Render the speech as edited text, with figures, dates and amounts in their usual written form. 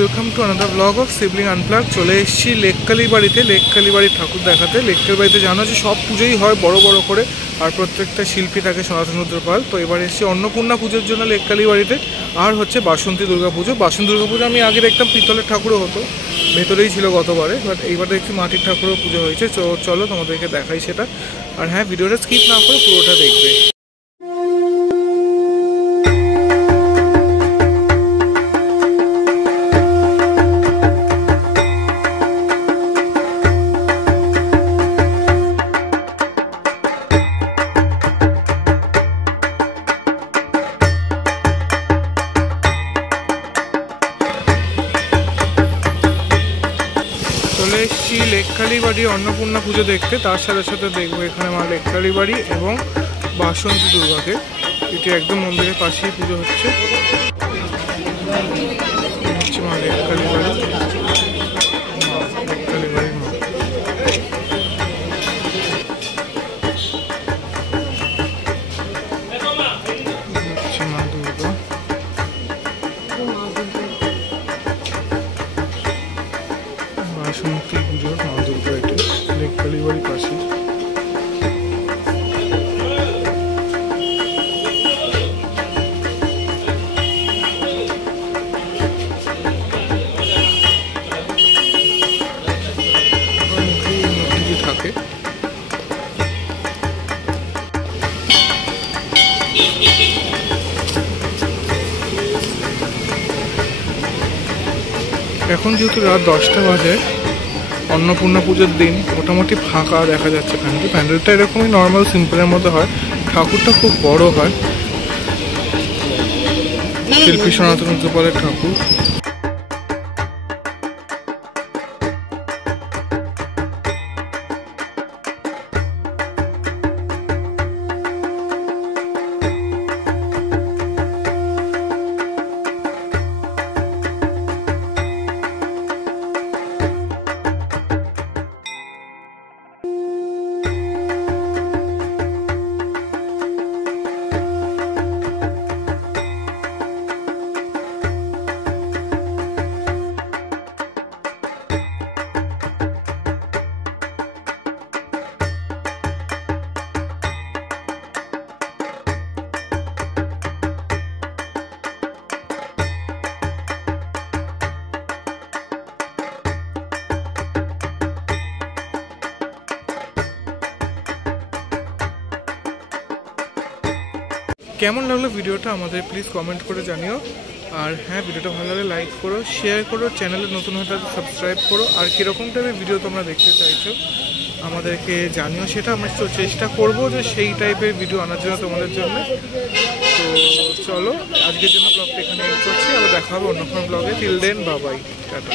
Welcome to another blog of Shivling আনপ্লাগ। চলে এসেছি লেককালীবাড়িতে, লেককালীবাড়ির ঠাকুর দেখাতে। লেককালীবাড়িতে জানো যে সব পুজোই হয় বড় বড় করে, আর প্রত্যেকটা শিল্পী থাকে সনাতন রুদ্র পাল। তো এবার এসেছি অন্নপূর্ণা পুজোর জন্য লেককালীবাড়িতে, আর হচ্ছে বাসন্তী দুর্গা পুজো। বাসন্তী দুর্গা পুজো আমি আগে দেখতাম পিতলের ঠাকুরও হতো, ভেতরেই ছিল গতবারে, বাট এইবার দেখছি মাটির ঠাকুরও পুজো হয়েছে। চলো তোমাদেরকে দেখাই সেটা। আর হ্যাঁ, ভিডিওটা স্কিপ না করে পুরোটা দেখবে। চলে এসেছি লেককালীবাড়ি অন্নপূর্ণা পুজো দেখতে, তার সাথে সাথে দেখবো এখানে মা লেককালীবাড়ি এবং বাসন্তী দুর্গাকে। এটি একদম মন্দিরের পাশেই পুজো হচ্ছে মা লেককালীবাড়ি। লেককালীবাড়ির মা মা দুর্গা। বাসন্তী পুজোর মা দুর্গা, এটি লেককালীবাড়ির পাশে। থাকে এখন যেহেতু রাত 10টা বাজে, অন্নপূর্ণা পুজোর দিন মোটামুটি ফাঁকা দেখা যাচ্ছে। প্যান্ডেলটা এরকমই নর্মাল সিম্পলের মধ্যে হয়, ঠাকুরটা খুব বড় হয়, শিল্পী সনাতন রুদ্র পালের ঠাকুর। কেমন লাগলো ভিডিওটা আমাদের প্লিজ কমেন্ট করে জানিও। আর হ্যাঁ, ভিডিওটা ভালো লাগলে লাইক করো, শেয়ার করো, চ্যানেলে নতুন হয়ে থাকলে সাবস্ক্রাইব করো। আর কীরকম টাইপের ভিডিও তোমরা দেখতে চাইছো আমাদেরকে জানিও, সেটা আমরা চেষ্টা করবো যে সেই টাইপের ভিডিও আনার জন্য তোমাদের জন্য। তো চলো, আজকের জন্য ব্লগটা এখানে এন্ড করছি, আবার দেখা হবে অন্য কোনো ব্লগে। Till then, bye bye, tata.